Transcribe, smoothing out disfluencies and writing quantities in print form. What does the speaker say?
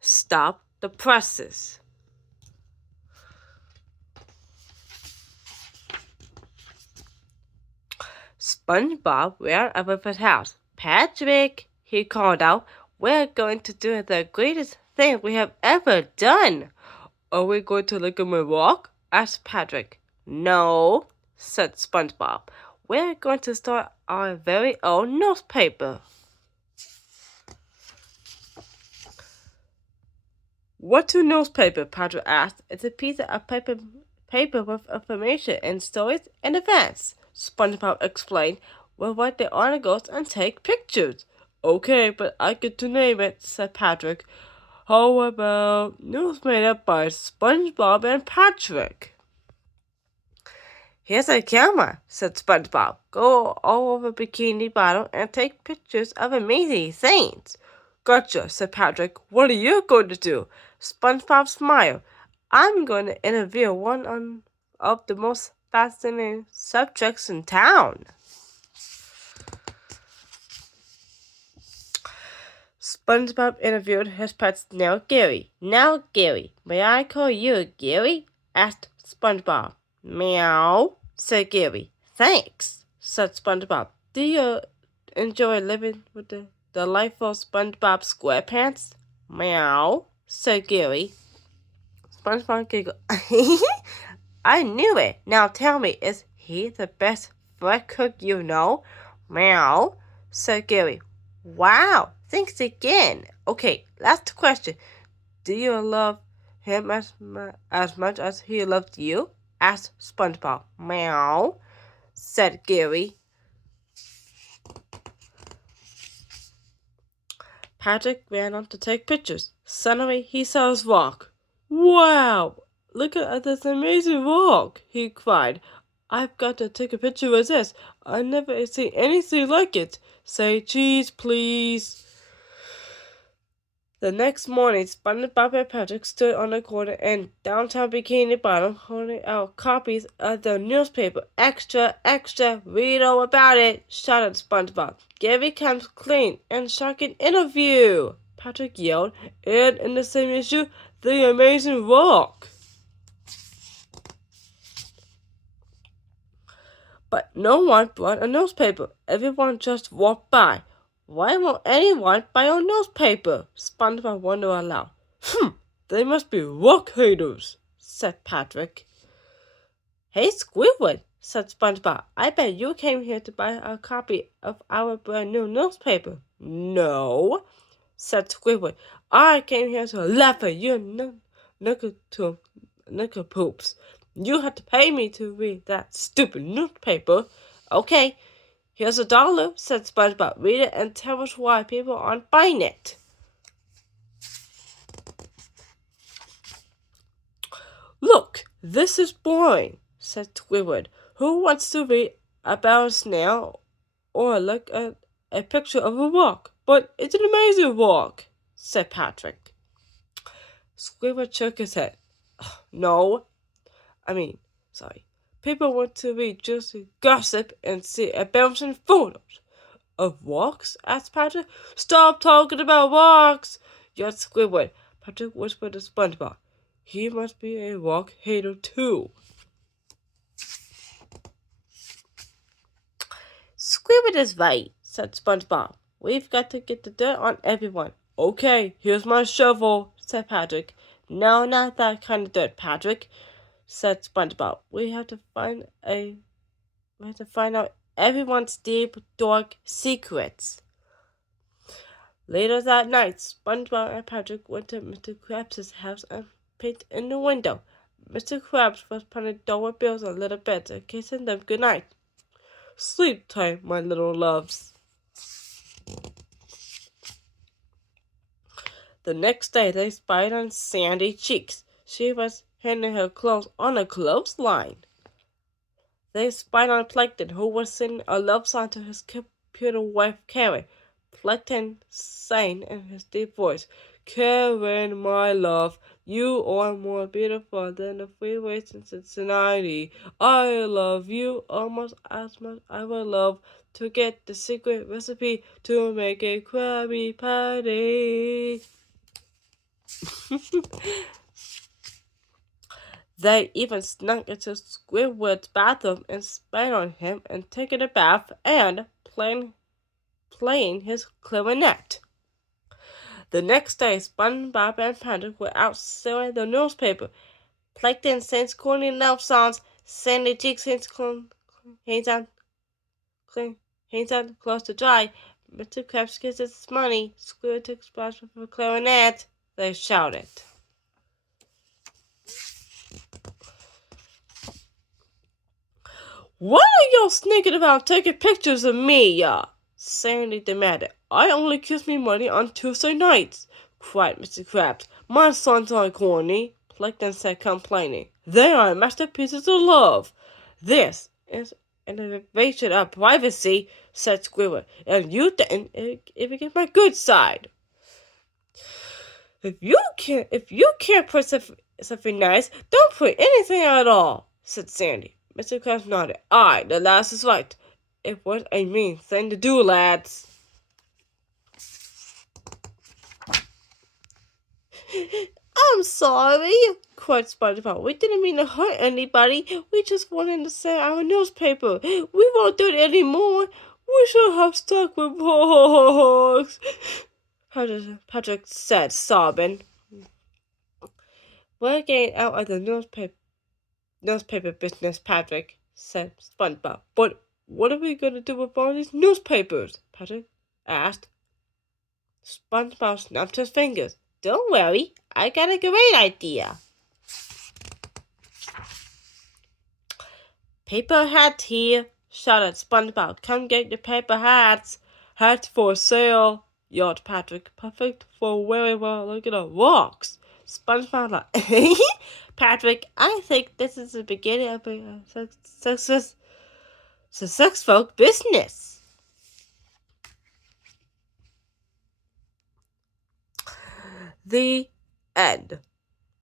Stop the presses. SpongeBob ran up of his house. Patrick, he called out, we're going to do the greatest thing we have ever done. Are we going to lick him a rock? Asked Patrick. No, said SpongeBob. We're going to start our very own newspaper. What's a newspaper? Patrick asked. It's a piece of paper with information and stories and events. SpongeBob explained. We'll write the articles and take pictures. Okay, but I get to name it, said Patrick. How about news made up by SpongeBob and Patrick? Here's a camera, said SpongeBob. Go all over Bikini Bottom and take pictures of amazing things. Gotcha, said Patrick. What are you going to do? SpongeBob smiled. I'm going to interview of the most fascinating subjects in town. SpongeBob interviewed his pet snail Gary. Now, Gary, may I call you Gary? Asked SpongeBob. Meow, said Gary. Thanks, said SpongeBob. Do you enjoy living with the delightful SpongeBob SquarePants? Meow, said Gary. SpongeBob giggled. I knew it. Now tell me, is he the best bread cook you know? Meow, said Gary. Wow, thanks again. Okay, last question. Do you love him as much as he loved you? Asked SpongeBob. Meow, said Gary. Patrick ran on to take pictures. Suddenly, he saw his rock. Wow! Look at this amazing rock! He cried. I've got to take a picture of this. I've never seen anything like it. Say cheese, please. The next morning, SpongeBob and Patrick stood on the corner in downtown Bikini Bottom holding out copies of the newspaper. Extra, extra, read all about it, shouted SpongeBob. Gary comes clean and shocking interview, Patrick yelled, and in the same issue, the amazing rock. But no one brought a newspaper. Everyone just walked by. Why won't anyone buy a newspaper? SpongeBob wondered aloud. They must be rock haters, said Patrick. Hey, Squidward, said SpongeBob. I bet you came here to buy a copy of our brand new newspaper. No, said Squidward. I came here to laugh at you poops. You had to pay me to read that stupid newspaper. Okay, here's $1, said SpongeBob. Read it and tell us why people aren't buying it. Look, this is boring, said Squidward. Who wants to read about a snail or look at a picture of a rock? But it's an amazing rock, said Patrick. Squidward shook his head. No, people want to read just gossip and see embarrassing photos. Of rocks? Asked Patrick. Stop talking about rocks, yelled Squidward. Patrick whispered to SpongeBob. He must be a rock hater too. Squidward is right, said SpongeBob. We've got to get the dirt on everyone. Okay, here's my shovel, said Patrick. No, not that kind of dirt, Patrick, said SpongeBob. We have to find out everyone's deep, dark secrets. Later that night, SpongeBob and Patrick went to Mr. Krabs' house and peeked in the window. Mr. Krabs was putting dollar bills on little beds and kissing them goodnight. Sleep tight, my little loves. The next day, they spied on Sandy Cheeks. She was hanging her clothes on a clothesline. They spied on Plankton, who was singing a love song to his computer wife, Karen. Plankton sang in his deep voice, Karen, my love, you are more beautiful than the freeways in Cincinnati. I love you almost as much as I would love to get the secret recipe to make a Krabby Patty. They even snuck into Squidward's bathroom and spied on him and taken a bath and playing his clarinet. The next day, SpongeBob and Patrick were out selling the newspaper. Plankton sings corny love songs. Sandy Cheeks hangs out close to dry. Mr. Krabs gives us money. Squidward took SpongeBob for a clarinet. They shouted. What are y'all sneaking about taking pictures of me, Sandy demanded. I only kiss me money on Tuesday nights, cried Mr. Krabs. My sons aren't corny, Plankton said, complaining. They are masterpieces of love. This is an invasion of privacy, said Squidward, and you didn't even get my good side. If you can't put something nice, don't put anything at all, said Sandy. Mr. Krabs nodded. Aye, the last is right. It was a mean thing to do, lads. I'm sorry, cried SpongeBob. We didn't mean to hurt anybody. We just wanted to sell our newspaper. We won't do it anymore. We should have stuck with books, Patrick said, sobbing. We're getting out of the newspaper business, Patrick, said SpongeBob. But what are we going to do with all these newspapers? Patrick asked. SpongeBob snapped his fingers. Don't worry, I got a great idea. Paper hat here, shouted SpongeBob. Come get your paper hats. Hats for sale, yelled Patrick. Perfect for wearing while looking at rocks. SpongeBob laughed. Patrick, I think this is the beginning of a successful business. The end.